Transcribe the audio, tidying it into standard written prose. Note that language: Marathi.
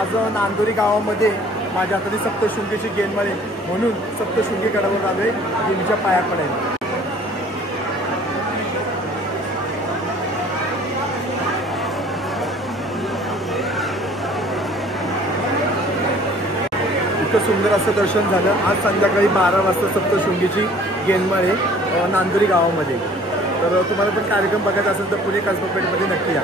आज नांदोरी गावामध्ये माझ्या हाताने सप्तशृंगीची गेनमाळे म्हणून सप्तशृंगी गडावर आलोय देवीच्या पाया पडायला। इतकं सुंदर असं दर्शन झालं। आज संध्याकाळी 12 वाजता सप्तशृंगीची गेनमाळे नांदोरी गावामध्ये। तर तुम्हाला पण कार्यक्रम बघायचा असेल तर पुणे कसबा पेठमध्ये नक्की या।